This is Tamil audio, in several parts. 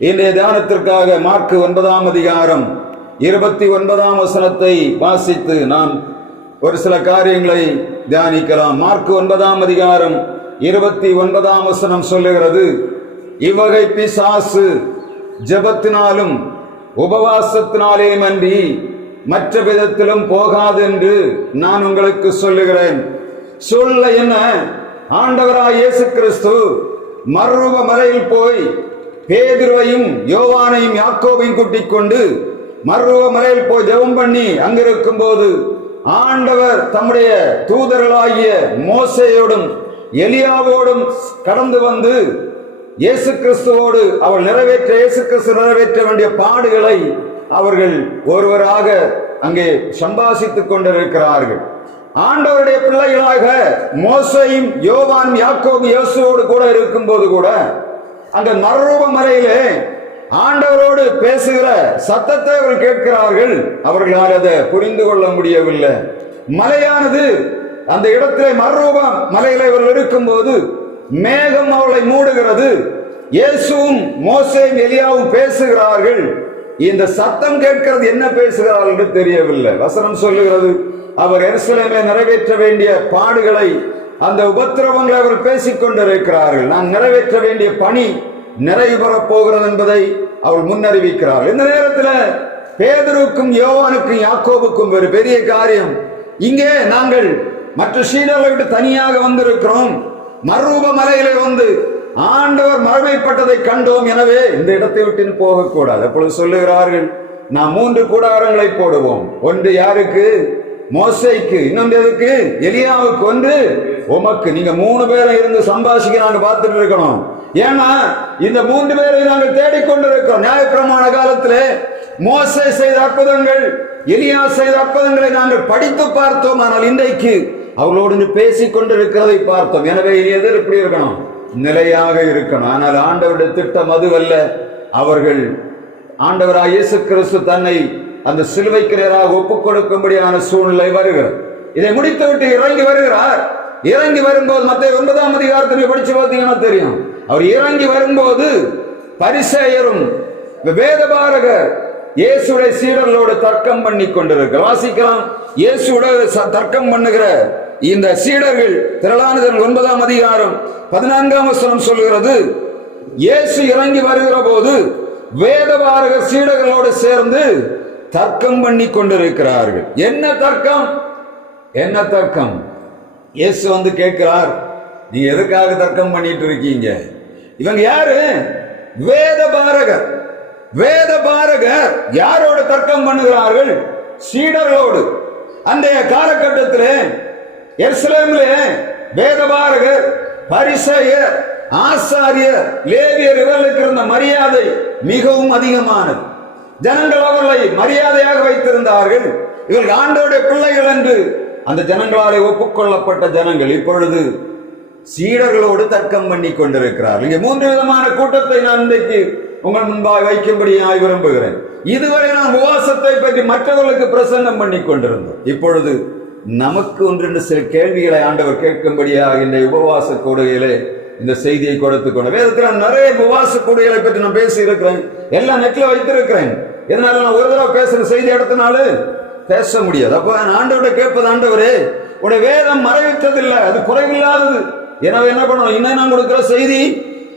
இன்றைய தியானத்திற்காக மார்க்கு 9ஆம் அதிகாரம் 29ஆம் வசனத்தை வாசித்து நாம் ஒரு சில காரியங்களை தியானிக்கலாம். மார்க்கு 9ஆம் அதிகாரம் 29ஆம் வசனம் சொல்லுகிறது, இவ்வகை பிசாசு ஜெபத்தினாலும் உபவாசத்தினாலேயும் அன்றி மற்ற விதத்திலும் போகாது என்று நான் உங்களுக்கு சொல்லுகிறேன். சூழ்நிலை என்ன? ஆண்டவராய் இயேசு கிறிஸ்து மறுரூப மலையில் போய் பேதுருவையும் யோவானையும் யாக்கோபையும் கூட்டிக் கொண்டு மறுரூப மலையில் போய் ஜெபம் பண்ணி அங்கிருக்கும் போது ஆண்டவர் தம்முடைய தூதர்களாகிய மோசேயோடும் எலியாவோடும் கடந்து வந்து இயேசு கிறிஸ்துவோடு இயேசு கிறிஸ்து நிறைவேற்ற வேண்டிய பாடுகளை அவர்கள் ஒருவராக அங்கே சம்பாஷித்துக் கொண்டிருக்கிறார்கள். ஆண்டவருடைய பிள்ளைகளாக மோசேயும் யோவான் யாக்கோபு இயேசுவோடு கூட இருக்கும் போது கூட அந்த மறுரூப மலையிலே ஆண்டவரோடு பேசுகிற சத்தத்தை அவர்கள் கேட்கிறார்கள். அவர்களால் அதை புரிந்து கொள்ள முடியவில்லை. மலையானது அந்த இடத்திலே மறுரூப மலையிலே அவர்கள் இருக்கும் போது மேகம் அவளை மூடுகிறது. இயேசுவும் மோசேயும் எலியாவும் பேசுகிறார்கள். இந்த சத்தம் கேட்கிறது, என்ன பேசுகிறார்கள் என்று தெரியவில்லை. வசனம் சொல்லுகிறது, அவர் எருசலேமிலே நிறைவேற்ற வேண்டிய பாடுகளை, அந்த உபத்திரவங்களை அவர் பேசிக் கொண்டிருக்கிறார்கள். நான் நிறைவேற்ற வேண்டிய பணி நிறைவேறப் போகிறது என்பதை அவர் முன்னறிவிக்கிறார்கள். இந்த நேரத்தில் பேதுருவுக்கும் யோவானுக்கும் யாக்கோபுக்கும் ஒரு பெரிய காரியம். இங்கே நாங்கள் மற்ற சீடர்களை விட்டு தனியாக வந்திருக்கிறோம். மறுரூப மலையிலே வந்து ஆண்டவர் மகிமைப்பட்டதை கண்டோம், எனவே இந்த இடத்தை விட்டு போகக்கூடாது. அப்பொழுது சொல்லுகிறார்கள், நாம் 3 கூடாரங்களை போடுவோம். ஒன்று யாருக்கு? மோசேக்கு. இன்னொன்று எதுக்கு? எலியாவுக்கு. ஒன்று உமக்கு. நீங்க 3 பேரை இருந்து சம்பாஷிக்க நாங்க பார்த்துட்டு இருக்கணும். ஏன்னா இந்த 3 பேரை நாங்கள் தேடிக்கொண்டிருக்கிறோம். நியாயப்பிரமாண காலத்திலே மோசே செய்த அற்புதங்கள், எலியா செய்த அற்புதங்களை நாங்கள் படித்து பார்த்தோம். ஆனால் இன்றைக்கு அவர்களோடு பேசிக் கொண்டிருக்கிறதை பார்த்தோம். எனவே எது எப்படி இருக்கணும்? நிலையாக இருக்கணும். ஆனால் ஆண்டவருடைய திட்டம் அதுவல்ல. அவர்கள் ஆண்டவராக இயேசு கிறிஸ்து தன்னை அந்த சிலுவைக்கு நேராக ஒப்புக் கொடுக்கும்படியான சூழ்நிலை வருகிறது. இதை முடித்துவிட்டு இறங்கி வருகிறார். இறங்கி வரும்போது மத்தேயு 9ஆம் அதிகாரத்தில் படிச்சு பார்த்தீங்கன்னா தெரியும். அவர் இறங்கி வரும்போது பரிசேயரும் வேதபாரகர் இயேசுடைய சீடர்களோடு தர்க்கம் பண்ணி கொண்டிருக்கிறார். வாசிக்கலாம். இயேசுவோட தர்க்கம் பண்ணுகிற இந்த சீடர்கள் திரளானதன் 9ஆம் அதிகாரம் 14ஆம் வசனம் சொல்லுகிறது, இயேசு இறங்கி வருகிற போது வேதபாரக சீடர்களோடு சேர்ந்து தர்க்கம் பண்ணி கொண்டிருக்கிறார்கள். என்ன தர்க்கம்? என்ன தர்க்கம்? இயேசு வந்து கேட்கிறார், நீங்க எதுக்காக தர்க்கம் பண்ணிட்டு இருக்கீங்க? இவங்க யாரு? வேதபாரகர். வேதபாரகர் யாரோடு தர்க்கம் பண்ணுகிறார்கள்? சீடர்களோடு. அன்றைய காலகட்டத்திலே எருசலேமிலே வேதபாரகர், பரிசேயர், ஆசாரியர், லேவியர் இவர்களுக்கு இருந்த மரியாதை மிகவும் அதிகமானது. ஜனங்கள் அவர்களை மரியாதையாக வைத்திருந்தார்கள். இவர்கள் ஆண்டவருடைய பிள்ளைகள் என்று அந்த ஜனங்களாலே ஒப்புக்கொள்ளப்பட்ட ஜனங்கள் இப்பொழுது சீடர்களோடு தர்க்கம் பண்ணி கொண்டிருக்கிறார்கள். இங்கே 3 விதமான கூட்டத்தை நான் இன்றைக்கு உங்கள் முன்பாக வைக்கும்படியாக விரும்புகிறேன். இதுவரை நான் உபவாசத்தை பற்றி மற்றவர்களுக்கு பிரசங்கம் பண்ணி கொண்டிருந்தோம். இப்பொழுது நமக்கு ஒன்று சில கேள்விகளை ஆண்டவர் கேட்கும்படியாக இந்த உபவாச கூடுகையிலே இந்த செய்தியை கொடுத்துக் கொண்டு வேதத்தில் நிறைய உபவாச கூடுகைகளை பற்றி நான் பேசி இருக்கிறேன். எல்லாம் நெட்ல வைத்திருக்கிறேன். இதனால நான் ஒரு தடவை பேசுற செய்தி எடுத்தனால பேச முடியாது. அப்ப ஆண்டவரை கேட்பது, ஆண்டவரே உடைய வேதம் மறைவிட்டதில்லை, அது குறைவில்லாதது. எனவே என்ன பண்ணணும்? இன்னும் நான் கொடுக்கிற செய்தி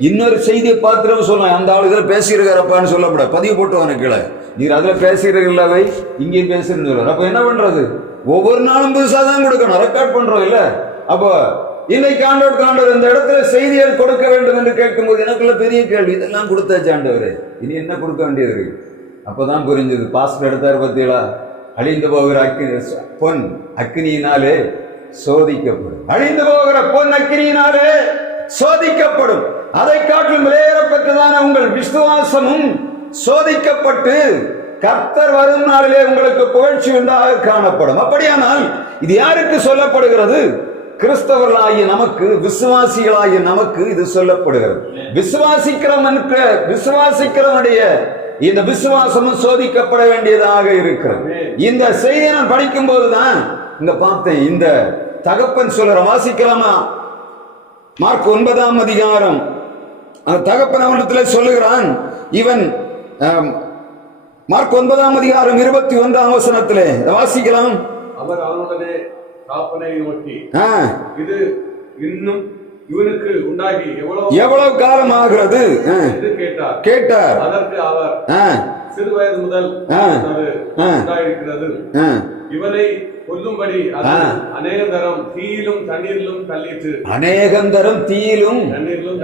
இன்னொரு செய்தியை பார்த்துட்டு சொல்லலாம், அந்த ஆளு இதில் பேசியிருக்காரப்பான்னு சொல்லப்படாது. பதிவு போட்டு கீழே நீர் அதில் பேசுகிறீர்களாவை இங்கேயும் பேசுறேன்னு சொல்லுவார். அப்ப என்ன பண்றது? ஒவ்வொரு நாளும் புதுசாக தான் கொடுக்கணும், ரெக்கார்ட் பண்றோம் இல்ல. அப்போ இன்னைக்கு ஆண்டவர் இந்த இடத்துல செய்திகள் கொடுக்க வேண்டும் என்று கேட்கும்போது எனக்குள்ள பெரிய கேள்வி, இதெல்லாம் கொடுத்தாச்சு ஆண்டவரே, இனி என்ன கொடுக்க வேண்டியது இருக்கு? அப்பதான் புரிஞ்சது. பாஸ்டர் எடுத்தார் பத்தியலா, அழிந்து போகிற பொன் அக்னியினாலே சோதிக்கப்படும். அழிந்து போகிற பொன் அக்னியினாலே சோதிக்கப்படும். அதை காட்டிலும் விலையேறப்பட்டதான உங்கள் விசுவாசமும் சோதிக்கப்பட்டு கர்த்தர் வரும் நாளிலே உங்களுக்கு புகழ்ச்சி உண்டாக காணப்படும். அப்படியானால் இது யாருக்கு சொல்லப்படுகிறது? கிறிஸ்தவர்களாகிய நமக்கு, விசுவாசிகளாகிய நமக்கு இது சொல்லப்படுகிறது. விசுவாசிக்கிறவனுடைய இந்த விசுவாசமும் சோதிக்கப்பட வேண்டியதாக இருக்கிறது. இந்த செய்தியை நான் படிக்கும் போதுதான் இங்க பார்த்தேன். இந்த தகப்பன் சொல்ற, வாசிக்கலாமா? மார்க் 9ஆம் அதிகாரம் அந்த தகப்பன் அவனிடத்துல சொல்லுகிறான். இவன் மார்க் 9ஆம் அதிகாரம் 21ஆம் வசனத்திலே வாசிக்கலாம். அவர் அவனுடனே தாப்பனை நோக்கி, இது இன்னும் இவனுக்கு உண்டாகி எவ்வளவு காலம் ஆகிறது கேட்டார். அதற்கு அவர், சிறு வயது முதல் உண்டாயிருக்கிறது. இவனை கொல்லும்படி அநேகந்தரம் தீயிலும் தண்ணீரிலும் தள்ளிற்று. அநேகந்தரம் தீயிலும்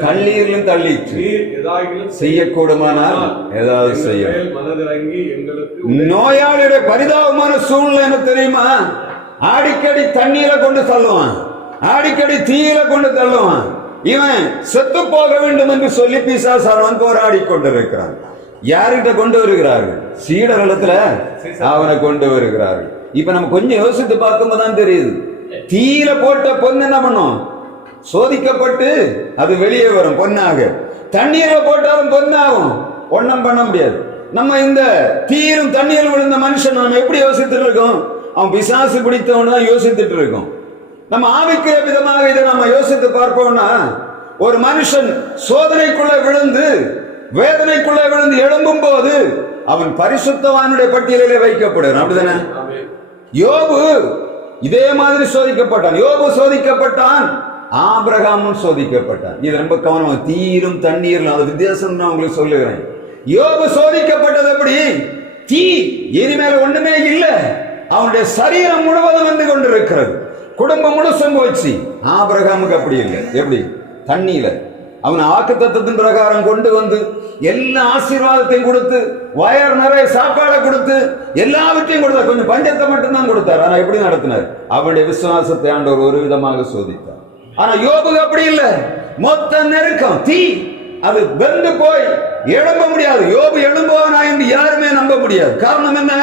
தண்ணீரிலும் தள்ளிற்று. ஏதாகிலும் செய்யக்கூடுமானால் ஏதாவது செய்ய மனதிறங்கி எங்களுக்கு. நோயாளியுடைய பரிதாபமான சூழ்நிலை என்ன தெரியுமா? அடிக்கடி தண்ணீரை கொண்டு தள்ளுவான், அடிக்கடி தீயில கொண்டு தள்ளுவான். இவன் செத்து போக வேண்டும் என்று சொல்லி பிசாசானவன் போராடி கொண்டிருக்கிறான். யார்கிட்ட கொண்டு வருகிறார்கள்? சீடர்களிடத்துல அவனை கொண்டு வருகிறார்கள். இப்ப நம்ம கொஞ்சம் யோசித்து பார்க்கும்போதுதான் தெரியுது, தீயில போட்ட பொண்ணு என்ன பண்ணும்? சோதிக்கப்பட்டு அது வெளியே வரும் பொன்னாக. தண்ணீர்ல போட்டாலும் பொன்னாகும், ஒன்னும் பண்ண முடியாது. நம்ம இந்த தீயிலும் தண்ணீரில் விழுந்த மனுஷன் நம்ம எப்படி யோசித்துட்டு இருக்கோம்? அவன் பிசாசு பிடித்தவன் தான் யோசித்துட்டு இருக்கோம். நம்ம ஆவிக்குரிய விதமாக இதை நம்ம யோசித்து பார்ப்போம்னா, ஒரு மனுஷன் சோதனைக்குள்ள விழுந்து வேதனைக்குள்ள விழுந்து எழும்பும் போது அவன் பரிசுத்தவானுடைய பட்டியலிலே வைக்கப்படுகிறான். அப்படிதானே? யோபு இதே மாதிரி சோதிக்கப்பட்டான். யோபு சோதிக்கப்பட்டான், ஆபிரகாமும் சோதிக்கப்பட்டான். இது ரொம்ப கவனமாக, தீயிலும் தண்ணீரிலும் அது வித்தியாசம் நான் உங்களுக்கு சொல்லுகிறேன். யோபு சோதிக்கப்பட்டது எப்படி? தீ இனிமேல் ஒண்ணுமே இல்லை, அவனுடைய சரீரம் முழுவதும் வந்து கொண்டிருக்கிறது, குடும்பம் முழுசும் போச்சு. ஆபிரகாமுக்கு அப்படி இல்லை. எப்படி? தண்ணீர அவன் வாக்குத்தத்தத்தின் பிரகாரம் கொண்டு வந்து எல்லா ஆசீர்வாதத்தையும் கொடுத்து, வயர் நிறைய சாப்பாடை கொடுத்து, எல்லாவற்றையும் கொடுத்தார். கொஞ்சம் பஞ்சத்தை மட்டும்தான் கொடுத்தார். ஆனா எப்படி நடத்தினார்? அவருடைய விசுவாசத்தை ஆண்டவர் ஒரு விதமாக சோதித்தார். ஆனா யோபுக்கு அப்படி இல்லை, மொத்த நெருக்கம் தீ, அது வெந்து போய் எழும்ப முடியாது. யோபு எழும்புவானா என்று யாருமே நம்ப முடியாது. காரணம் என்ன?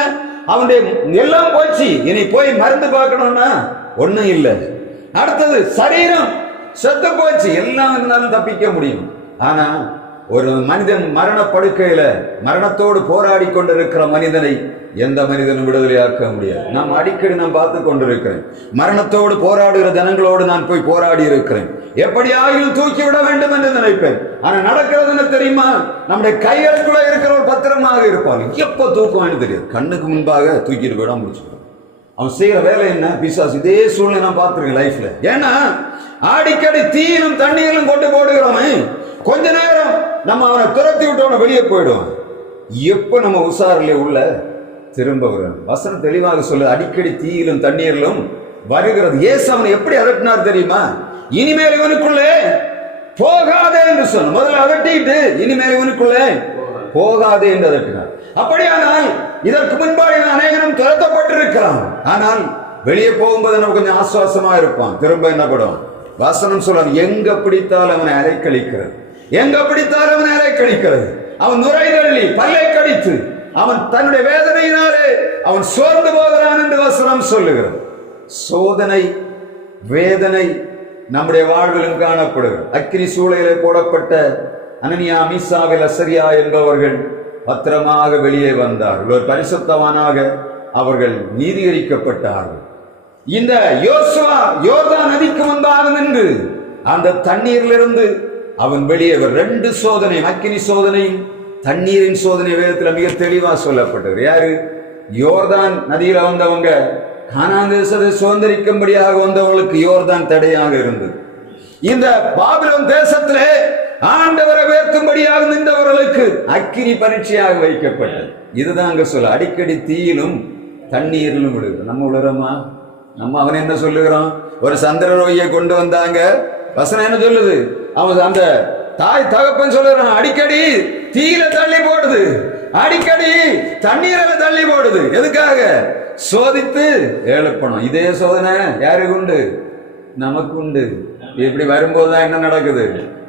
அவனுடைய எல்லாம் போச்சு. இனி போய் மருந்து பார்க்கணும்னா ஒண்ணும் இல்லை. அடுத்தது சரீரம் செத்து போச்சு, எல்லாம் இருந்தாலும் தப்பிக்க முடியும். ஆனா ஒரு மனிதன் மரண படுக்கையில மரணத்தோடு போராடி கொண்டிருக்கிற மனிதனை எந்த மனிதனும் விடுதலையாக்க முடியாது. நாம் அடிக்கடி நான் பார்த்து கொண்டிருக்கிறேன், மரணத்தோடு போராடுகிற ஜனங்களோடு நான் போய் போராடி இருக்கிறேன். எப்படியாகிலும் தூக்கி விட வேண்டும் என்று நினைப்பேன். ஆனா நடக்கிறது என்ன தெரியுமா? நம்முடைய கைகளுக்குள்ள இருக்கிறவர் பத்திரமாக இருப்பாங்க. எப்ப தூக்குவான்னு தெரியாது, கண்ணுக்கு முன்பாக தூக்கிட்டு போயிட முடிச்சுக்கிறோம். அவன் செய்யற வேலை என்ன? பிசாசு. இதே சூழ்நிலை நான் பார்த்திருக்கேன் லைஃப்ல. ஏன்னா அடிக்கடி தீயிலும் தண்ணீரிலும் கொண்டு போடுகிறோமே, கொஞ்ச நேரம் நம்ம அவனை துரத்தி விட்டோம்னா வெளியே போயிடுவான். எப்ப நம்ம உசாரிலே உள்ள திரும்ப வரும். வசனம் தெளிவாக சொல்லு, அடிக்கடி தீயிலும் தண்ணீரிலும் வருகிறது. ஏசு அவனை எப்படி அதட்டினார் தெரியுமா? இனிமேல் இவனுக்குள்ளே போகாதே என்று சொன்ன. முதல்ல அதட்டிட்டு இனிமேல் இவனுக்குள்ளே போகாதே என்று அதட்டினார். அப்படியானால் இதற்கு முன்பாக அநேகரும் துரத்தப்பட்டிருக்கலாம். ஆனால் வெளியே போகும்போது நம்ம கொஞ்சம் ஆசுவாசமா இருப்பான். திரும்ப என்ன படும்? வசனம் சொல்ல, எங்க பிடித்தால் அவனை அலைக்கழிக்கிறது, எங்க பிடித்தால் அவனை அலைக்கழிக்கிறது. அவன் நுரைதள்ளி பல்லை கடித்து அவன் தன்னுடைய வேதனையினாலே அவன் சோர்ந்து போகிறான் என்று வசனம் சொல்லுகிறது. சோதனை வேதனை நம்முடைய வாழ்விலும் காணப்படுகிறது. அக்கினி சூளையிலே போடப்பட்ட அனனியா, மீசாவில், அசரியா என்பவர்கள் பத்திரமாக வெளியே வந்தார்கள். ஒரு பரிசுத்தவானாக அவர்கள் நீதிகரிக்கப்பட்டார்கள். இந்த யோசுவா யோர்தான் நதிக்கு முன்பாக நின்று அந்த தண்ணீரிலிருந்து அவன் வெளியே 2 சோதனை, அக்கினி சோதனையும் தண்ணீரின் சோதனை வேதத்தில் மிக தெளிவா சொல்லப்பட்டது. யாரு? யோர்தான் நதியில வந்தவங்க கானான் தேசத்தை சுதந்திரிக்கும்படியாக வந்தவர்களுக்கு யோர்தான் தடையாக இருந்தது. இந்த பாபிலோன் தேசத்திலே ஆண்டவரை வேர்க்கும்படியாக நின்றவர்களுக்கு அக்கினி பரீட்சையாக வைக்கப்பட்டது. இதுதான் அங்க சொல்ல, அடிக்கடி தீயிலும் தண்ணீரிலும் விழுது. நம்ம உலரமா? நம்ம அவன் என்ன சொல்லுகிறோம்? ஒரு சந்திரரோகியை கொண்டு வந்தாங்க, வசனம் என்ன சொல்லுது? அவன் அந்த தாய் தகப்பன் சொல்லுறான், அடிக்கடி தீயில தள்ளி போடுது, அடிக்கடி தண்ணீரில தள்ளி போடுது. எதுக்காக? சோதித்து எழுப்பணும். இதே சோதனை யாருக்கு உண்டு? நமக்கு உண்டு. இப்படி வரும்போதுதான் என்ன நடக்குது?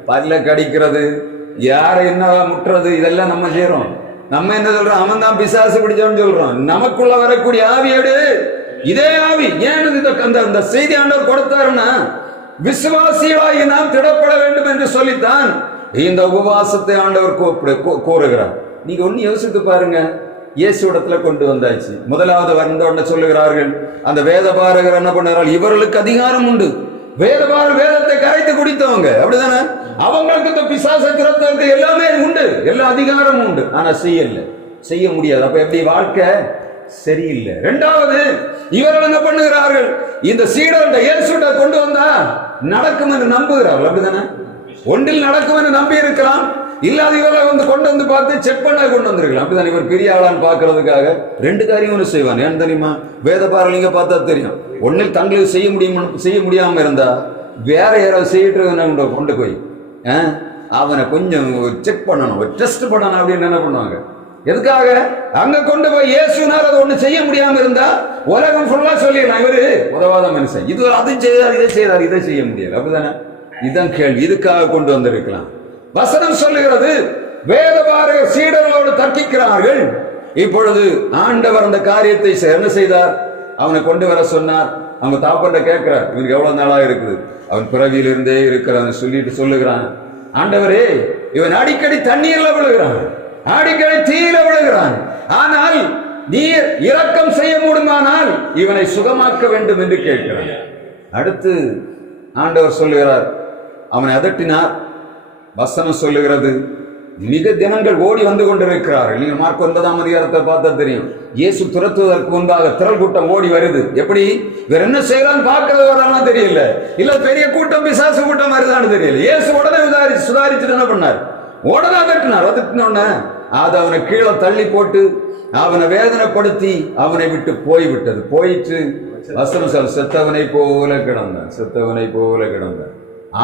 பல்ல கடிக்கிறது, யாரை என்ன முட்டுறது, இதெல்லாம் நம்ம செய்யறோம். நம்ம என்ன சொல்றோம்? அவன் தான் பிசாசு பிடிச்சவன் சொல்றோம். நமக்குள்ள வரக்கூடிய ஆவியோடு இதே ஆவி. ஏன் அந்த செய்தி ஆண்டவர் கொடுத்தாருன்னா, விசுவாசிகளாகி நாம் திடப்பட வேண்டும் என்று சொல்லித்தான் இந்த உபவாசத்தை ஆண்டவர் கூறுகிறார். நீங்க ஒன்னு யோசித்து பாருங்க. இயேசு இடத்துல கொண்டு வந்தாச்சு. முதலாவது வந்த உடனே சொல்லுகிறார்கள், அந்த வேத பாரகர் என்ன பண்ணார்கள்? இவர்களுக்கு அதிகாரம் உண்டு. வேதபாரர் வேதத்தை கரைத்து குடித்தவங்க, அப்படிதானே? அவங்களுக்கு இந்த பிசாசை துரத்துறது எல்லாமே உண்டு, எல்லா அதிகாரமும் உண்டு. ஆனா செய்ய முடியாது. அப்ப எப்படி வாழ்க்கை சரியில்லை. இரண்டாவது, இவர்கள் என்ன பண்ணுகிறார்கள்? இந்த சீடர்கிட்ட இயேசுட்ட கொண்டு வந்தா நடக்கும் என்று நம்புகிறார்கள். அப்படிதானே? ஒன்றில் நடக்கும் என்று நம்பி இருக்கலாம். இல்லாத இவரை கொண்டு வந்து பார்த்து செக் பண்ண கொண்டு வந்திருக்கலாம். அப்படிதான். இவர் பெரிய ஆளான்னு பாக்குறதுக்காக ரெண்டு காரியம் செய்வான். ஏன் தெரியுமா? வேத பாரலிங்க பார்த்தா தெரியும். ஒன்னில் தங்களுக்கு செய்ய முடியாம இருந்தா வேற யாராவது செய்யிட்டு கொண்டு போய் அவனை கொஞ்சம் செக் பண்ணணும், டெஸ்ட் பண்ணணும் அப்படின்னு என்ன பண்ணுவாங்க. எதுக்காக? அங்க கொண்டு போய் இயேசுனால அதை ஒண்ணு செய்ய முடியாம இருந்தா உலகம் ஃபுல்லா சொல்லிடலாம், இவரு உதவாத மனுஷன், இது அதை செய்தார், இதை செய்தார், இதை செய்ய முடியாது. அப்படிதானே? இதான் கேள்வி. இதுக்காக கொண்டு வந்திருக்கலாம். வசனம் சொல்லுகிறது, வேதபாரகர் சீடர்களோடு தர்க்கிக்கிறார்கள். இப்பொழுது ஆண்டவர் அந்த காரியத்தை என்ன செய்தார்? அவனை கொண்டு வர சொன்னார். அவங்க தாப்பண்ட கேட்கிறார், இவனுக்கு எவ்வளவு நாளா இருக்குது? அவன் பிறவியிலிருந்தே இருக்கிறான் சொல்லிட்டு சொல்லுகிறான், ஆண்டவரே இவன் அடிக்கடி தண்ணீர்ல விழுகிறான், அடிக்கடி தீயில விழுகிறான், ஆனால் நீர் இரக்கம் செய்ய முடியுமானால் இவனை சுகமாக்க வேண்டும் என்று கேட்கிறான். அடுத்து ஆண்டவர் சொல்லுகிறார், அவனை அதட்டினார். வசனம் சொல்லுகிறது, மிக தினங்கள் ஓடி வந்து கொண்டிருக்கிறார்கள். நீங்க மார்க் 9ஆம் அதிகாரத்தை பார்த்தா தெரியும். இயேசு துரத்துவதற்கு முன்பாக திரள் கூட்டம் ஓடி வருது. எப்படி? வேற என்ன செய்யலான்னு பார்க்கறது வரலாம் தெரியல, இல்ல பெரிய கூட்டம் பிசாசு கூட்டம் வருதான்னு தெரியல. இயேசு உடனே சுதாரிச்சுட்டு என்ன பண்ணார்? உடனே அதட்டினார். அதட்டினோடனே அது அவனை கீழே தள்ளி போட்டு அவனை வேதனைப்படுத்தி அவனை விட்டு போய்விட்டது. போயிட்டு வசனம் சொல்ல, செத்தவனை போல கிடந்தான், செத்தவனை போல கிடந்தான்.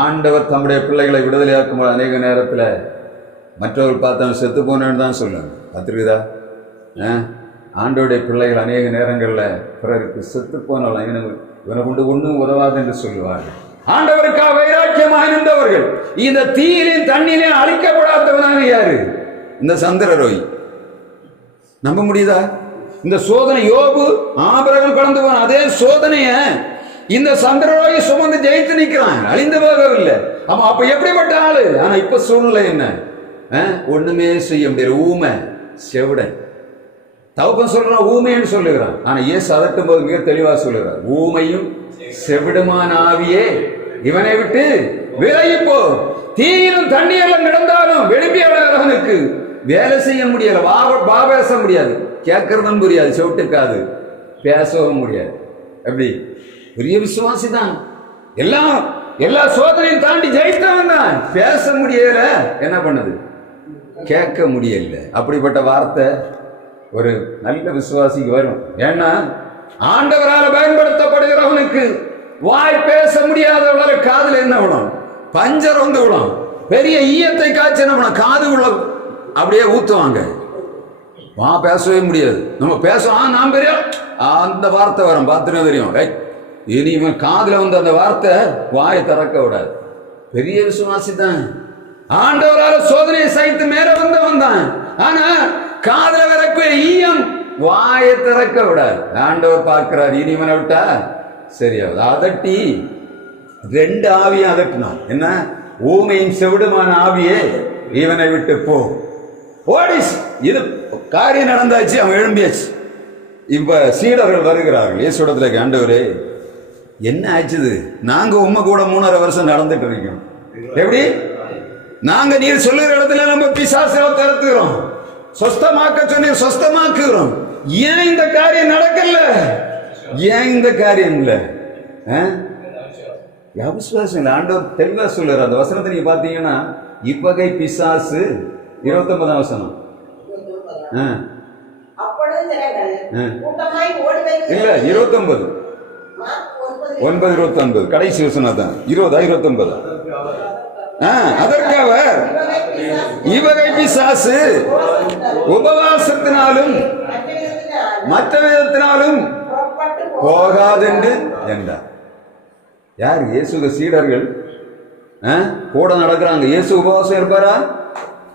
ஆண்டவர் தம்முடைய பிள்ளைகளை விடுதலையாக்கும் அநேக நேரத்தில் மற்றவர்கள் பார்த்தவன் செத்து போனேன்னு தான் சொல்லுவாங்க. பார்த்துருக்குதா? ஆண்டோடைய பிள்ளைகள் அநேக நேரங்களில் பிறருக்கு செத்து போனாலும் இவனை கொண்டு ஒன்றும் உதவாது என்று சொல்லுவார்கள். ஆண்டவருக்காக வைராக்கியமாக இருந்தவர்கள் இந்த தீயிலையும் தண்ணீரையும் அழிக்கப்படாதவனாக யாரு? இந்த சந்திரரோய். நம்ப முடியுதா? இந்த சோதனை யோபு ஆபிரகாம் கடந்து போன அதே சோதனைய இந்த சந்திரரோயை சுமந்து ஜெயித்து நிற்கிறான், அழிந்து போகவில்லை. ஆமா, அப்ப எப்படிப்பட்ட ஆளு? ஆனா இப்ப சூழ்நிலை என்ன? ஒண்ணுமே செய்ய முடியாது. ஊமை செவிடன். தகப்பன் சொல்றான் ஊமைன்னு சொல்லுகிறான். ஆனா இயேசு அதட்டும் போது மிக தெளிவா சொல்லுகிறார், ஊமையும் செவிடுமான ஆவியே இவனை விட்டு விலகிப்போ. தீயிலும் தண்ணீரிலும் கிடந்தாலும் வெளிம்பியவனுக்கு வேலை செய்ய முடியல, பேச முடியாது, கேட்கறதும் புரியாது, செவிட்டுக்காது, பேசவும் முடியாது. எப்படி? பெரிய விசுவாசி தான், எல்லா சோதனையும் தாண்டி ஜெயித்தவன் தான். பேச முடியல, என்ன பண்ணுது? கேட்க முடியல. அப்படிப்பட்ட வார்த்தை ஒரு நல்ல விசுவாசிக்கு வரும். ஏன்னா ஆண்டவரால் பயன்படுத்தப்படுகிறவனுக்கு வாய் பேச முடியாதவர்கள காதுல என்ன விடும்? பஞ்சர் வந்து விடும். பெரிய ஈயத்தை காய்ச்சி என்ன பண்ண காது உள்ள அப்படியே ஊத்துவாங்க. வா பேசவே முடியாது. நம்ம பேசுவோம், நான் பெரிய அந்த வார்த்தை வரும், பார்த்துட்டு தெரியும். இனி இவன் காதுல வந்து அந்த வார்த்தை வாயை திறக்க விடாது. பெரிய விசுவாசி தான். ஆண்டவரால் சோதனையை சைத்து மேல வந்தவன் தான். ஆனா காதுல வரக்கூடிய ஈயம் வாயை திறக்க விடாது. ஆண்டவர் பார்க்கிறார், இனி இவனை விட்டா சரியாவது. அதட்டி ரெண்டு ஆவியும் அதட்டினான். என்ன? ஊமையும் செவிடுமான ஆவியே இவனை விட்டு போ. ஓடிஸ். இது காரியம் நடந்தாச்சு, அவன் எழும்பியாச்சு. இப்ப சீடர்கள் வருகிறார்கள் இயேசுடத்துல, ஆண்டவரே என்ன ஆச்சுது? நாங்க உண்மை கூட 3.5 வருஷம் நடந்துட்டு இருக்கோம். எப்படி? நாங்க நீர் சொல்லுகிற இடத்துல நம்ம பிசாசுகளை திறத்துகிறோம், சொஸ்தமாக்க சொன்ன சொஸ்தமாக்குகிறோம். ஏன் இந்த காரியம் நடக்கல? ஏன் இந்த காரியம் இல்ல? அவிசுவாசம் இல்லை. ஆண்டவர் தெளிவா சொல்லுற அந்த வசனத்தை நீங்க பாத்தீங்கன்னா, இவ்வகை பிசாசு 29ஆம் வசனம் இல்ல 29 9:29 கடைசி வசனம் தான். 20-29. அதற்காக இவகை பிசாசு உபவாசத்தினாலும் மற்ற விதத்தினாலும் போகாதென்று என்றார். யார்? இயேசு சீடர்கள் கூட நடக்கிறாங்க. இயேசு உபவாசம் இருப்பாரா?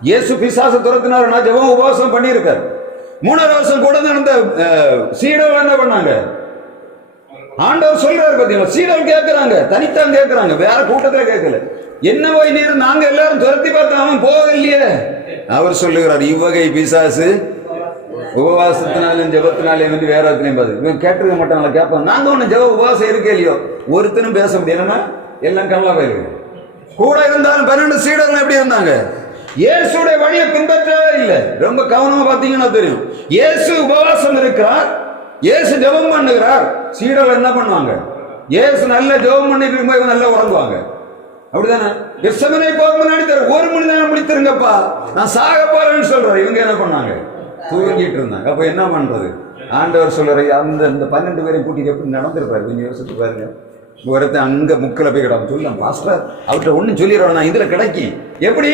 இயேசு பிசாசு துரத்தினாருன்னா ஜெபம் உபவாசம் பண்ணி இருக்கார். 3.5 வருஷம் கூட நடந்த சீடர்கள் என்ன பண்ணாங்க? ஆண்டவர் சொல்றாரு பாத்தீங்களா? சீடர்கள் கேட்கிறாங்க, தனித்தான் கேட்கிறாங்க, வேற கூட்டத்துல கேட்கல. என்ன போய் நீர் நாங்க எல்லாரும் துரத்தி பார்த்தா அவன் போகலையே. அவர் சொல்லுகிறார், இவ்வகை பிசாசு உபவாசத்தினாலும் ஜெபத்தினாலும் வந்து வேற இடத்துலையும் பார்த்து இவன் கேட்டிருக்க மாட்டாங்களா? கேட்பாங்க. நாங்க ஒண்ணு ஜெப உபவாசம் இருக்கே இல்லையோ, ஒருத்தனும் பேச முடியலன்னா எல்லாம் கல்லா போயிருக்கு. கூட இருந்தாலும் 12 சீடர்கள் எப்படி இருந்தாங்க? இயேசுடைய வழியை பின்பற்றவே இல்லை. ரொம்ப கவனமா பாத்தீங்கன்னா தெரியும். இயேசு உபவாசம் இருக்கிறார், இயேசு ஜெபம் பண்ணுகிறார், சீடர்கள் என்ன பண்ணுவாங்க? இயேசு நல்ல ஜெபம் பண்ணிட்டு இருக்கும்போது நல்லா உறங்குவாங்க. அப்படிதானே? கெத்செமனே போக முன்னாடி 1 மணி நேரம் முடித்திருங்கப்பா, நான் சாக போறேன்னு சொல்றாரு. இவங்க என்ன பண்ணாங்க? தூங்கிட்டு இருந்தாங்க. அப்ப என்ன பண்றது? ஆண்டவர் சொல்றாரு, அந்த 12 பேரையும் கூட்டிட்டு எப்படி நடந்திருப்பாரு கொஞ்சம் யோசிச்சு பாருங்க. ஒருத்தன் அங்க முக்கில போய் கிடக்கும். சொல்லலாம் பாஸ்டர், அவர்கிட்ட ஒன்னும் சொல்லிடுறோம், நான் இதுல கிடைக்கும். எப்படி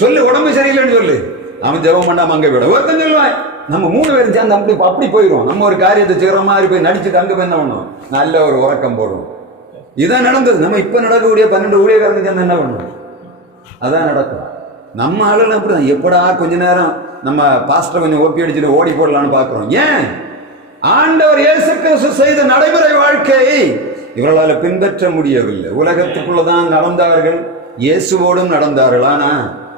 சொல்லு? உடம்பு சரியில்லைன்னு சொல்லு. அவன் ஜெபம் பண்ணாம அங்க போயிடும். ஒருத்தன் சொல்லுவான், நம்ம 3 பேரும் சேர்ந்து அப்படி போயிடுவோம். நம்ம ஒரு காரியத்தை செய்யற மாதிரி போய் நடிச்சுட்டு அங்க போய் என்ன பண்ணுவோம்? நல்ல ஒரு உறக்கம் போடுவோம். இதான் நடந்தது. நம்ம இப்ப நடக்கக்கூடிய 12 ஊழியக்காரங்க சேர்ந்து என்ன பண்ணுவோம்? அதான் நடக்கும். நம்ம ஆளுநர் அப்படிதான். எப்படா கொஞ்ச நேரம் நம்ம பாஸ்டர் கொஞ்சம் ஓப்பி அடிச்சுட்டு ஓடி போடலான்னு பாக்குறோம். ஏன்? ஆண்டவர் இயேசு கிறிஸ்து செய்த நடைமுறை வாழ்க்கையை இவர்களால் பின்பற்ற முடியவில்லை. உலகத்துக்குள்ளதான் நடந்தார்கள், இயேசுவோடும் நடந்தார்கள். ஆனா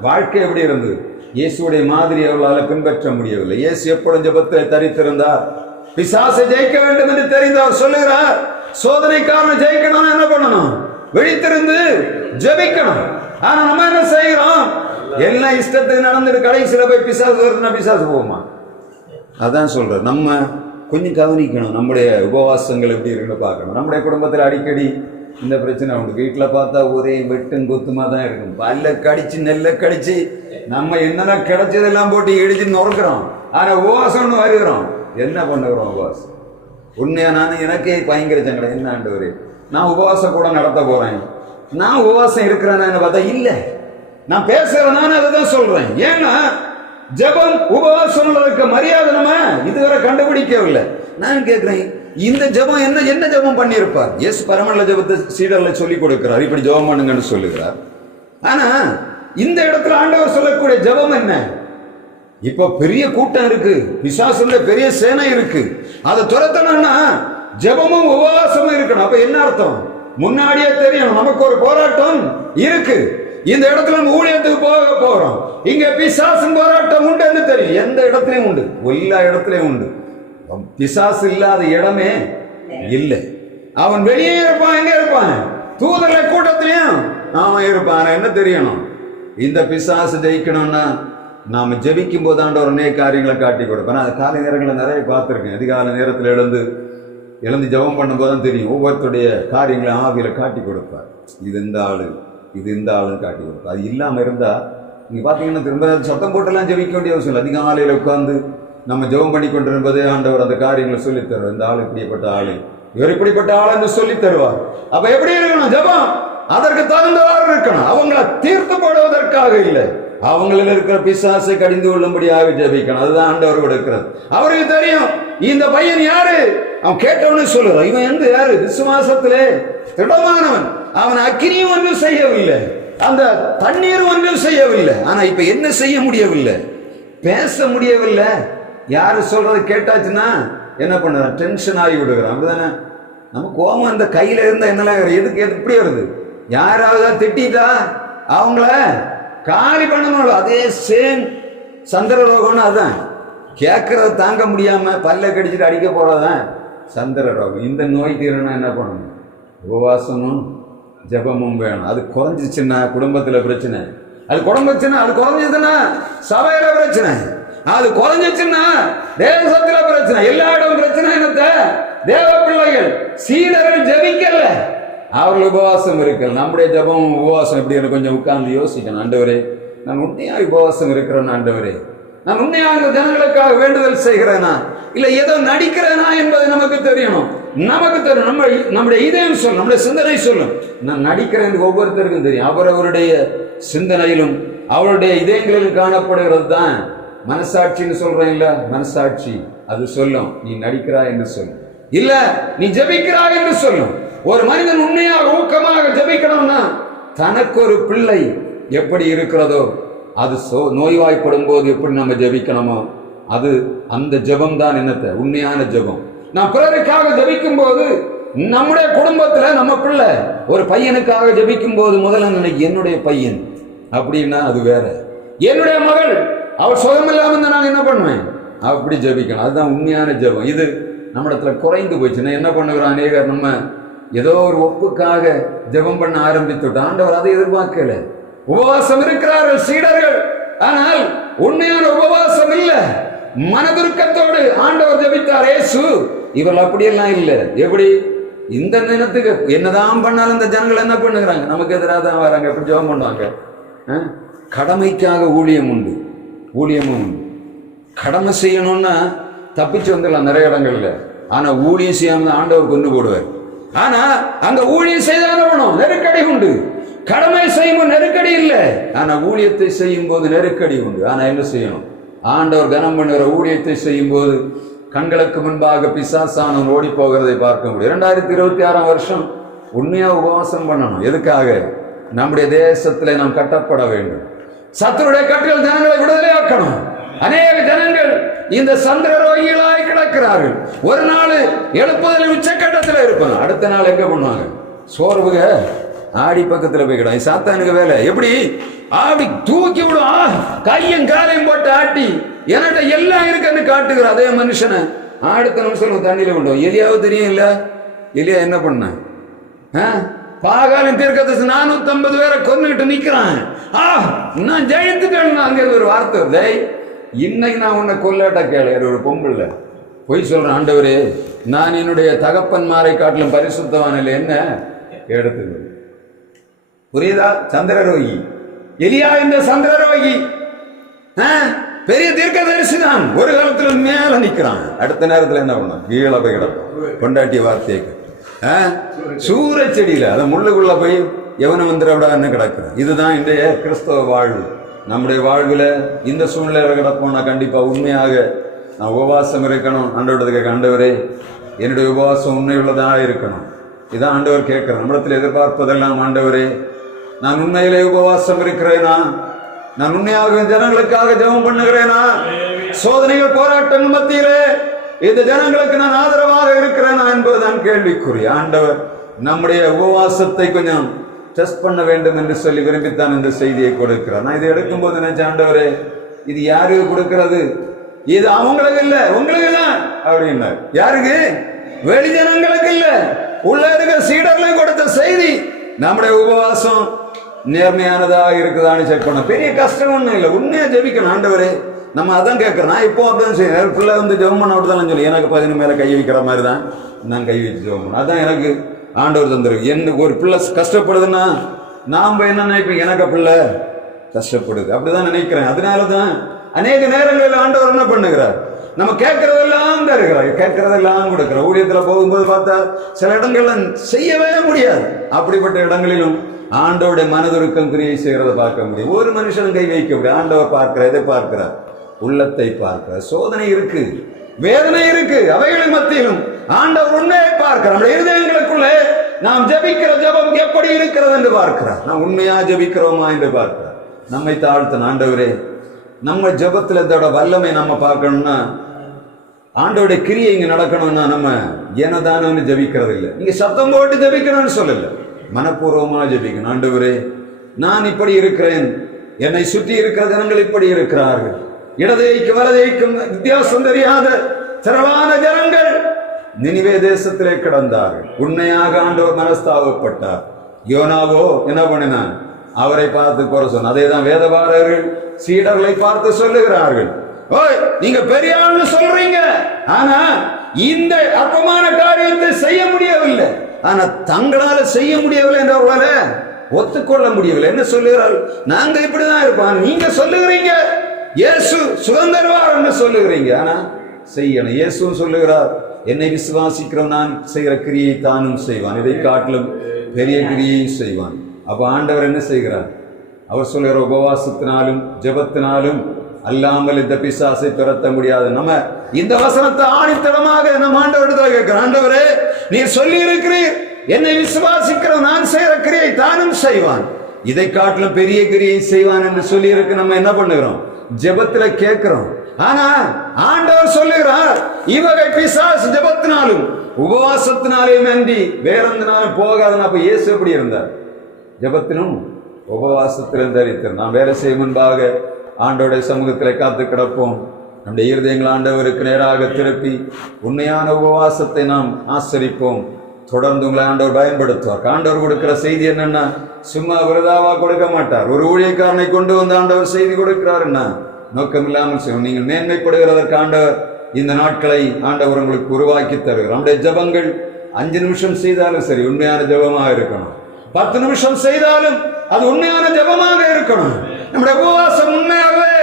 வாழ்க்கை எப்படி இருந்தது? இயேசுடைய மாதிரி அவர்களால் பின்பற்ற முடியவில்லை. இயேசு எப்பொழுதும் ஜெபத்தை தரித்திருந்தார். பிசாசை ஜெயிக்க வேண்டும் என்று தெரிந்தார். சொல்லுகிறார், சோதனைக்காரன் ஜெயிக்கணும் என்ன பண்ணணும்? விழித்திருந்து ஜெபிக்கணும். ஆனா நம்ம என்ன செய்கிறோம்? எல்லாம் இஷ்டத்துக்கு நடந்துட்டு கடைசியில போய் பிசாசு வருதுன்னா பிசாசு போகுமா? அதான் சொல்ற. நம்ம கொஞ்சம் கவனிக்கணும். நம்முடைய உபவாசங்கள் எப்படி இருக்குன்னு பார்க்கணும். நம்முடைய குடும்பத்தில் அடிக்கடி இந்த பிரச்சனை உண்டு. வீட்டில் பார்த்தா ஒரே வெட்டும் கொத்துமா தான் இருக்கும். பல்ல கடிச்சு நெல்லை கடிச்சு நம்ம என்னென்ன கிடைச்சதெல்லாம் போட்டு இடிச்சு நொறுக்கிறோம். ஆனா உபவாசம்னு வருகிறோம். என்ன பண்ணுகிறோம்? உபவாசம் உண்மையா? நான் எனக்கே பயங்கர சங்கடம். என்ன ஆண்டவரே, நான் உபவாசம் கூட நடத்த போறேன், நான் உபவாசம் இருக்கிறேன்னு பார்த்தா இல்ல. நான் பேசுறேன், நான் அதை தான் சொல்றேன். ஏன்னா ஜெபம் உபவாசம் மரியாதை நம்ம இதுவரை கண்டுபிடிக்கவில்லை. நான் கேட்கிறேன், இந்த ஜெபம் என்ன ஜெபம் பண்ணியிருப்பார்? இயேசு பரமண்டல ஜெபத்தை சீடர்ல சொல்லி கொடுக்கிறார், இப்படி ஜெபம் பண்ணுங்கன்னு சொல்லுகிறார். ஆனா இந்த இடத்துல ஆண்டவர் சொல்லக்கூடிய ஜெபம் என்ன? இப்ப பெரிய கூட்டம் இருக்கு, பிசாசுல பெரிய சேனை இருக்கு, அதை துரத்தணும்னா ஜெபமும் உபவாசமும் இருக்கணும். அப்ப என்ன அர்த்தம்? முன்னாடியே தெரியும் நமக்கு ஒரு போராட்டம் இருக்கு. இந்த இடத்துல நம்ம ஊழியத்துக்கு போக போறோம். இங்க பிசாசு போராட்டம் உண்டு என்று தெரியும். எந்த இடத்துலயும் உண்டு, எல்லா இடத்துலயும் உண்டு. பிசாசு இல்லாத இடமே இல்லை. அவன் வெளியே இருப்பான், எங்க இருப்பான்? தூதர கூட்டத்திலையும் அவன் இருப்பான். என்ன தெரியணும்? இந்த பிசாசு ஜெயிக்கணும்னா நாம ஜெபிக்கும் போது ஆண்டவர் அநேக காரியங்களை காட்டி கொடுப்பேன். அது காலை நேரங்களில் நிறைய பார்த்துருக்கேன். அதிகாலை நேரத்தில் எழுந்து ஜெபம் பண்ணும் போதுதான் தெரியும். ஒவ்வொருத்தருடைய காரியங்களை ஆவியில காட்டி கொடுப்பார். இது இந்த ஆளு, இது இந்த ஆளுன்னு காட்டி கொடுப்பார். அது இல்லாம இருந்தா நீங்க பாத்தீங்கன்னா திரும்ப சத்தம் போட்டெல்லாம் ஜெபிக்க வேண்டிய அவசியம் இல்லை. அதிகாலையில உட்கார்ந்து நம்ம ஜெபம் பண்ணி கொண்டிருப்பதே ஆண்டவர் அந்த காரியங்களை சொல்லி தருவார். இந்த ஆள் இப்படிப்பட்ட ஆளு, இவர் இப்படிப்பட்ட ஆள் என்று சொல்லி தருவார். அப்ப எப்படி இருக்கணும் ஜெபம்? அதற்கு தகுந்தவாறு இருக்கணும். அவங்களை தீர்த்து போடுவதற்காக இல்லை, அவங்களில் இருக்கிற பிசாசை கடிந்து கொள்ளும்படியாக ஜெபிக்கணும். அதுதான் ஆண்டவர் கொடுக்கிறது. அவருக்கு தெரியும் இந்த பையன் யாரு. அவன் கேட்டவனு சொல்லுறான், இவன் வந்து யாரு? விசுவாசத்திலே திடமானவன். அவன் அக்கினியும் ஒன்றும் செய்யவில்லை, அந்த தண்ணீரும் ஒன்றும் செய்யவில்லை. ஆனா இப்ப என்ன செய்ய முடியவில்லை? பேச முடியவில்லை. யாரு சொல்றது கேட்டாச்சுன்னா என்ன பண்ணுறான்? டென்ஷன் ஆகி விடுகிறான். அப்படிதானே? நம்ம கோபம் அந்த கையில இருந்தா என்னெல்லாம் எதுக்கு எப்படி வருது? யாராவது திட்டா அவங்கள காலி பண்ணணும். அதே சேம் சந்திர ரோகம்னு அதான். கேட்கறத தாங்க முடியாம பல்ல கடிச்சிட்டு அடிக்க போறதான் சந்திர ரோகம். இந்த நோய் தீரணும் என்ன பண்ணணும்? உபவாசமும் ஜபமும் வேணும். அது குறைஞ்சிச்சுன்னா குடும்பத்துல பிரச்சனை, அது குறைஞ்சிச்சுன்னா சபையில பிரச்சனை, அது குறைஞ்சிச்சுன்னா தேசத்துல பிரச்சனை, எல்லா இடம் பிரச்சனை. என்னத்த தேவ பிள்ளைகள் சீடர்கள் ஜெபிக்கல, அவர்கள் உபவாசம் இருக்கல. நம்முடைய ஜபம் உபவாசம் எப்படி கொஞ்சம் உட்கார்ந்து யோசிக்கணும். ஆண்டவரே, நான் உண்மையா உபவாசம் இருக்கிறேன். ஆண்டவரே, நான் உண்மையாக ஜனங்களுக்காக வேண்டுதல் செய்கிறேனா இல்ல ஏதோ நடிக்கிறேனா என்பது நமக்கு தெரியணும். நம்முடைய இதயம் சொல்லும், நம்முடைய சிந்தனை சொல்லும். நான் நடிக்கிறேன் ஒவ்வொருத்தருக்கும் தெரியும். அவரவருடைய சிந்தனையிலும் அவருடைய இதயங்களிலும் காணப்படுகிறது தான் மனசாட்சின்னு சொல்றேன் இல்ல, மனசாட்சி அது சொல்லும் நீ நடிக்கிறாய் என்று சொல்லும், இல்ல நீ ஜெபிக்கிறாய் என்று சொல்லும். ஒரு மனிதன் உண்மையாக ஊக்கமாக ஜெபிக்கணும்னா தனக்கு ஒரு பிள்ளை எப்படி இருக்கிறதோ, அது நோய்வாய்ப்படும் போது எப்படி நம்ம ஜெபிக்கணுமோ அது அந்த ஜெபம் தான் என்னத்த உண்மையான ஜெபம். நான் பிறருக்காக ஜெபிக்கும் போது நம்முடைய குடும்பத்துல நம்ம பிள்ளை ஒரு பையனுக்காக ஜெபிக்கும் போது முதல்ல நினைக்க என்னுடைய பையன் அப்படின்னா அது வேற. என்னுடைய மகள் அவள் சுகமில்லாம இருந்தா நான் என்ன பண்ணுவேன் அப்படி ஜெபிக்கணும். அதுதான் உண்மையான ஜெபம். இது நம்மிடத்துல குறைந்து போச்சுன்னா என்ன பண்ணுகிறோம்? அநேகர் நம்ம ஏதோ ஒரு ஒப்புக்காக ஜெபம் பண்ண ஆரம்பித்துட்டு ஆண்டவர் அதை எதிர்பார்க்கல. உபவாசம் இருக்கிறார்கள் சீடர்கள், ஆனால் உண்மையான உபவாசம் இல்ல. மனதுருக்கத்தோடு ஆண்டவர் ஜெபித்தார் இயேசு. இவள் அப்படியெல்லாம் இல்ல. எப்படி இந்த தினத்துக்கு என்னதான் பண்ணாலும் இந்த ஜனங்கள் என்ன பண்ணுகிறாங்க? நமக்கு எதிராக தான் வராங்க. எப்படி ஜெபம் பண்ணுவாங்க? கடமைக்காக ஊழியம் உண்டு, ஊழியமும் உண்டு. கடமை செய்யணும்னா தப்பிச்சு வந்துடலாம் நிறைய இடங்கள்ல. ஆனா ஊழியம் செய்யாம ஆண்டவர் கொண்டு போடுவார். ஆனா அங்க ஊழியம் செய்தாலும் நெருக்கடி உண்டு. கடமை செய்யும் நெருக்கடி இல்லை, ஆனா ஊழியத்தை செய்யும் போது நெருக்கடி உண்டு. ஆனா என்ன செய்யணும்? ஆண்டவர் கனம் பண்ணுகிற ஊழியத்தை செய்யும் போது கண்களுக்கு முன்பாக பிசாசானவன் ஓடி போகிறதை பார்க்க முடியும். 2026 வருஷம் உண்மையா உபவாசம் பண்ணணும். எதுக்காக? நம்முடைய தேசத்திலே நாம் கட்டப்பட வேண்டும். சத்துருடைய கட்டுகள் ஜனங்களை விடுதலையாக்கணும். அநேக ஜனங்கள் இந்த சந்திர ரோகிகளாய் கிடக்கிறார்கள். ஒரு நாள் எழுப்புதல் உச்சக்கட்டத்தில் இருப்பாங்க, அடுத்த நாள் எங்க பண்ணுவாங்க? சோர்வுக ஆடி பக்கத்துல போய் கிடாங்க. சாத்தானுக்கு வேலை எப்படி? ஆடி தூக்கி விடும், கையும் காலையும் போட்டு ஆட்டி என்கிட்ட எல்லாம் இருக்குன்னு காட்டுகிற அதே மனுஷனை அடுத்த நிமிஷம் தண்ணியில கொண்டு. எலியாவது தெரியும் இல்ல? எலியா என்ன பண்ண? பாகாலின் தீர்க்கதரிசி 450 பேரை கொன்னுகிட்டு நிக்கிறான். நான் ஜெயித்துட்டேன். அங்க ஒரு வார்த்தை வருது, இன்னைக்கு நான் உன்னை கொல்லாட்ட கேளு. ஒரு பொம்புல பொய் சொல்றேன், ஆண்டவரே நான் என்னுடைய தகப்பன்மாரை காட்டிலும் பரிசுத்தவான் இல்லை, என்ன எடுத்து. புரியுதா? சந்திரரோகி எலியா இந்த சந்திரரோகி பெரிய தீர்க்கதரிசி தான். ஒரு காலத்துல மேல நிக்கிறான், அடுத்த நேரத்துல என்ன பண்ண? கீழே போய் கிடப்பான். கொண்டாட்டிய வார்த்தைக்கு சூற செடியில அதை முள்ளுக்குள்ள போய் எவனும் வந்துடவிடான்னு கிடக்குறேன். இதுதான் இன்றைய கிறிஸ்தவ வாழ்வு. நம்முடைய வாழ்வுல இந்த சூழ்நிலையில கிடப்போம்னா கண்டிப்பா உண்மையாக நான் உபவாசம் இருக்கணும். ஆண்டவரத்துக்கு ஆண்டவரே என்னுடைய உபவாசம் உண்மை உள்ளதா இருக்கணும். இதான் ஆண்டவர் கேட்கிறேன். நம்மிடத்தில் எதிர்பார்ப்பதெல்லாம், ஆண்டவரே நான் உண்மையிலே உபவாசம் இருக்கிறேனா? நான் உண்மையாக ஜனங்களுக்காக ஜெபம் பண்ணுகிறேனா? சோதனைகள் போராட்டங்கள் மத்தியிலே இந்த ஜனங்களுக்கு நான் ஆதரவாக இருக்கிறேனா என்பதுதான் கேள்விக்குறி. ஆண்டவர் நம்முடைய உபவாசத்தை கொஞ்சம் டெஸ்ட் பண்ண வேண்டும் என்று சொல்லி விரும்பித்தான் இந்த செய்தியை கொடுக்கிறார். நான் இதை எடுக்கும் போது நினைச்ச, ஆண்டவரே இது யாருக்கு கொடுக்கிறது? இது அவங்களுக்கு இல்ல, உங்களுக்கு தான் அப்படின்னார். யாருக்கு? வெளி ஜனங்களுக்கு இல்ல, உள்ள இருக்கிற சீடர்களுக்கு கொடுத்த செய்தி. நம்முடைய உபவாசம் நேர்மையானதாக இருக்குதான்னு செக் பண்ண. பெரிய கஷ்டம் ஒண்ணும் இல்லை, உண்மையா ஜெபிக்கணும். ஆண்டவரே நம்ம அதான் கேட்கறோம். நான் இப்போ அப்படிதான் செய்யறேன். பிள்ளை வந்து ஜெபம் பண்ண விட்டுதான் சொல்லி எனக்கு 15 மேல கை வைக்கிற மாதிரி தான் நான் கை வச்சு ஜெபம் பண்ணேன். அதான் எனக்கு ஆண்டவர் தந்திருக்கு. என்ன ஒரு பிள்ளை கஷ்டப்படுதுன்னா நாம என்ன நினைப்போம்? எனக்கு பிள்ளை கஷ்டப்படுது அப்படிதான் நினைக்கிறேன். அதனாலதான் அநேக நேரங்களில் ஆண்டவர் என்ன பண்ணுகிறார்? நம்ம கேட்கறதெல்லாம் தருகிறார், கேட்கறதெல்லாம் கொடுக்கிறார். ஊழியத்துல போகும்போது பார்த்தா சில இடங்கள்ல செய்யவே முடியாது. அப்படிப்பட்ட இடங்களிலும் ஆண்டவருடைய மனதுருக்கம் கிரியை செய்கிறத பார்க்க முடியும். ஒரு மனுஷனும் கை வைக்க முடியும். ஆண்டவர் பார்க்கிறார், எதை பார்க்கிறார்? உள்ளத்தை பார்க்கிறார். சோதனை இருக்கு, வேதனை இருக்கு, அவைகளின் மத்தியிலும் ஆண்டவர் உண்மையை பார்க்கிறார். நம்முடைய இருதயங்களுக்குள்ளே நாம் ஜெபிக்கிற ஜெபம் எப்படி இருக்கிறது என்று பார்க்கிறார். நாம் உண்மையா ஜெபிக்கிறோமா என்று பார்க்கிறார். நம்மை தாழ்த்தணும். ஆண்டவரே நம்ம ஜெபத்துல இதோட வல்லமை நம்ம பார்க்கணும்னா, ஆண்டவருடைய கிரியை இங்க நடக்கணும்னா நம்ம ஏனதானு ஜெபிக்கிறது இல்லை. நீங்க சத்தம் போட்டு ஜெபிக்கணும்னு சொல்லல, மனப்பூர்வமா ஜெபிக்கணும். ஆண்டவரே நான் இப்படி இருக்கிறேன், என்னை சுற்றி இருக்கிற ஜனங்கள் இப்படி இருக்கிறார்கள், இடதைக்கு வலதைக்கும் வித்தியாசம் தெரியாத திரளான ஜனங்கள் நினிவே தேசத்திலே கிடந்தார்கள். உண்மையாக ஆண்டவர் மனஸ்தாபப்பட்டார். யோனாவோ என்ன பண்ணினான்? அவரை பார்த்து குறை சொன்ன. அதே தான் வேதபாரகர்கள் சீடர்களை பார்த்து சொல்லுகிறார்கள், ஓய் நீங்க பெரிய ஆள்னு சொல்றீங்க, ஆனா இந்த அற்பமான காரியத்தை செய்ய முடியவில்லை. ஆனா தங்களால செய்ய முடியவில்லை என்றவர்களால ஒத்துக்கொள்ள முடியவில்லை. என்ன சொல்லுகிறார்கள்? நாங்க இப்படிதான் இருப்போம், நீங்க சொல்லுகிறீங்க இயேசு சுதந்திரவார் என்று சொல்லுகிறீங்க, ஆனா செய்யணும். இயேசு சொல்லுகிறார், என்னை விசுவாசிக்கிறோம் நான் செய்கிற கிரியை தானும் செய்வான், இதை காட்டிலும் பெரிய கிரியை செய்வான். அப்ப ஆண்டவர் என்ன செய்கிறார்? அவர் சொல்லுகிற உபவாசத்தினாலும் ஜெபத்தினாலும் அல்லாமல் இந்த பிசாசை துரத்த முடியாது. நம்ம இந்த வசனத்தை ஆணித்தரமாக நம்ம ஆண்டவரிடத்தில் கேட்கிறோம். ஆண்டவரே நீர் சொல்லி இருக்கிறீர், என்னை விசுவாசிக்கிறோம் நான் செய்கிற கிரியை தானும் செய்வான், இதை காட்டிலும் பெரிய கிரியை செய்வான் என்று சொல்லி இருக்கு. நம்ம என்ன பண்ணுகிறோம்? ஜெபத்துல கேட்கிறோம். ஆனா ஆண்டவர் சொல்லுகிறார், இவகை பிசாசு ஜெபத்தினாலும் உபவாசத்தினாலேயும் அன்றி வேறொன்றினாலும் போகாதுன்னு. அப்ப இயேசு எப்படி இருந்தார்? ஜெபத்திலும் உபவாசத்திலும் தரித்தார். நாம் வேலை செய்யும் முன்பாக ஆண்டவருடைய சமூகத்தில் காத்து கிடப்போம். நம்முடைய இருதயங்கள் ஆண்டவருக்கு நேராக திருப்பி உண்மையான உபவாசத்தை நாம் ஆசரிப்போம். தொடர்ந்து உங்களை ஆண்டவர் பயன்படுத்துவார். ஆண்டவர் கொடுக்கிற செய்தி என்னன்னா சும்மா விரதாவா கொடுக்க மாட்டார். ஒரு ஊழியக்காரனை கொண்டு வந்து ஆண்டவர் செய்தி கொடுக்கிறாருன்னா நோக்கம் இல்லாமல் செய்வோம். நீங்கள் மேன்மைப்படுகிறதற்கு ஆண்டவர் இந்த நாட்களை ஆண்டவர் உங்களுக்கு உருவாக்கி தருகிறார். நம்முடைய ஜபங்கள் 5 நிமிஷம் செய்தாலும் சரி உண்மையான ஜபமாக இருக்கணும். 10 நிமிஷம் செய்தாலும் அது உண்மையான ஜபமாக இருக்கணும். நம்முடைய உபவாசம் உண்மையாகவே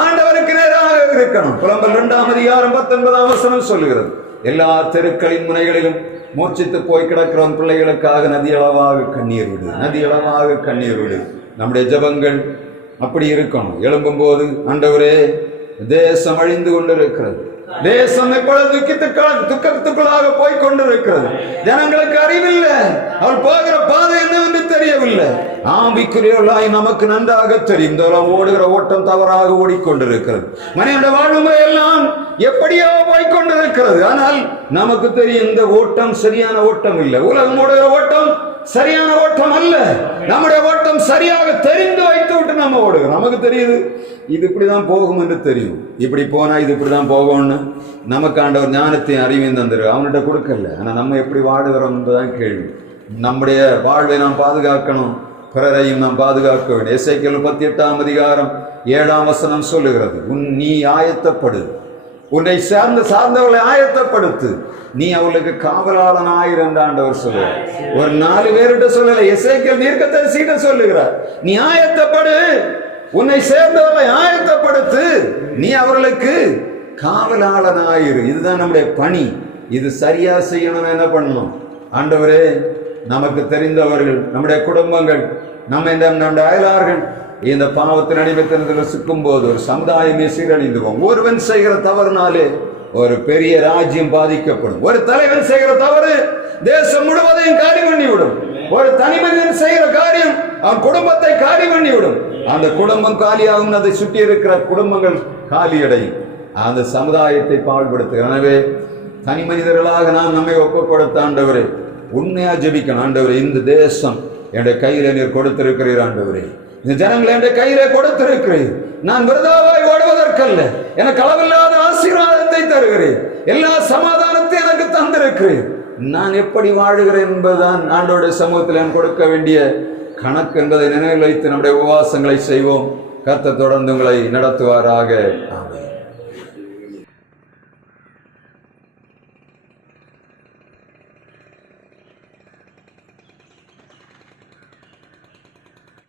ஆண்டவருக்கு நேராக இருக்கணும். புலம்பல் 2ஆம் அதிகாரம் 19ஆம் வசனம் சொல்லுகிறது, எல்லா தெருக்களின் முனைகளிலும் மூர்ச்சித்து போய் கிடக்கிறவன் பிள்ளைகளுக்காக நதியளவாக கண்ணீர் விடு, நதியளவாக கண்ணீர் விடு. நம்முடைய ஜபங்கள் அப்படி இருக்கணும். எழும்பும் போது ஆண்டவரே தேசம் அழிந்து கொண்டிருக்கிறது, தேசம் எப்பொழுது துக்கத்துக்குள்ளாக போய் கொண்டிருக்கிறது, ஜனங்களுக்கு அறிவில்லை, அவள் போகிற பாதை என்னவென்று தெரியவில்லை. ஆவிக்குரியவர்களாய் நமக்கு நன்றாக தெரியும் ஓடுகிற ஓட்டம் தவறாக ஓடிக்கொண்டிருக்கிறது. மனிதனுடைய வாழ்முறை எல்லாம் எப்படியோ போய்கொண்டிருக்கிறது. ஆனால் நமக்கு தெரியும் இந்த ஓட்டம் சரியான ஓட்டம் இல்லை. உலகம் ஓடுகிற ஓட்டம் சரியான ஓட்டம் அல்ல. நம்முடைய ஓட்டம் சரியாக தெரிந்து வைத்து விட்டு நம்ம ஓடுகிறோம். நமக்கு தெரியுது இது இப்படிதான் போகும் என்று தெரியும். இப்படி போனா இது இப்படிதான் போகும்னு நமக்கு ஆண்டவர் ஞானத்தையும் அறிவையும் தந்துரு. அவன்கிட்ட கொடுக்கல. ஆனா நம்ம எப்படி வாடுகிறோம் என்பதுதான் கேள்வி. நம்முடைய வாழ்வை நாம் பாதுகாக்கணும், பிறரையும் நாம் பாதுகாக்க வேண்டும். எசேக்கியேல் 38ஆம் அதிகாரம் 7ஆம் வசனம் சொல்லுகிறது, நீ ஆயத்தப்படு, உன்னை சார்ந்தவர்களை ஆயத்தப்படுத்து, நீ அவளுக்கு காவலாளன் ஆயிரம் என்று ஆண்டவர் சொல்லுவார். ஒரு 4 பேர்கிட்ட சொல்லல, எசேக்கியேல் தீர்க்கதரிசிகிட்ட சொல்லுகிறார், நீ ஆயத்தப்படு, உன்னை சேர்ந்தவர்களை ஆயத்தப்படுத்து, நீ அவர்களுக்கு காவலாளன் ஆயிரு. இதுதான் நம்முடைய பணி. இது சரியா செய்யணும். என்ன பண்ணணும்? ஆண்டவரே நமக்கு தெரிந்தவர்கள், நம்முடைய குடும்பங்கள், நம்முடைய அயலார்கள் இந்த பாவத்தின் அடிமைத்தனத்தில் சிக்கும் போது ஒரு சமுதாயமே சீரழிந்து போகும். ஒருவன் செய்கிற தவறுனாலே ஒரு பெரிய ராஜ்யம் பாதிக்கப்படும். ஒரு தலைவன் செய்கிற தவறு தேசம் முழுவதையும் காலி பண்ணிவிடும். ஒரு தனி மனிதன் செய்கிற காரியம் அவன் குடும்பத்தை காலி பண்ணிவிடும். அந்த குடும்பம் காலியாகும், அதை சுற்றி இருக்கிற குடும்பங்கள் காலியடையும். அந்த சமுதாயத்தை பாழ்படுத்துகிற. எனவே தனி மனிதர்களாக நாம் நம்மை ஒப்பு கொடுத்த ஆண்டவரே உண்மையா ஜெபிக்கணும். ஆண்டவரே இந்த தேசம் என்னுடைய கையில நீர் கொடுத்திருக்கிறீர். ஆண்டவரே இந்த ஜனங்களை என்னுடைய கையிலே கொடுத்திருக்கிறீர். நான் விருதாவாய் ஓடுவதற்கல்ல, எனக்கு அளவில்லாத ஆசீர்வாதத்தை தருகிறேன், எல்லா சமாதானத்தையும் எனக்கு தந்திருக்கிறேன். நான் எப்படி வாழுகிறேன் என்பதுதான் ஆண்டவருடைய சமூகத்தில் நான் கொடுக்க வேண்டிய கணக்கு என்பதை நினைவில் வைத்து நம்முடைய உபவாசங்களை செய்வோம். கர்த்தர் தொடர்ந்து உங்களை நடத்துவாராக. ஆமென்.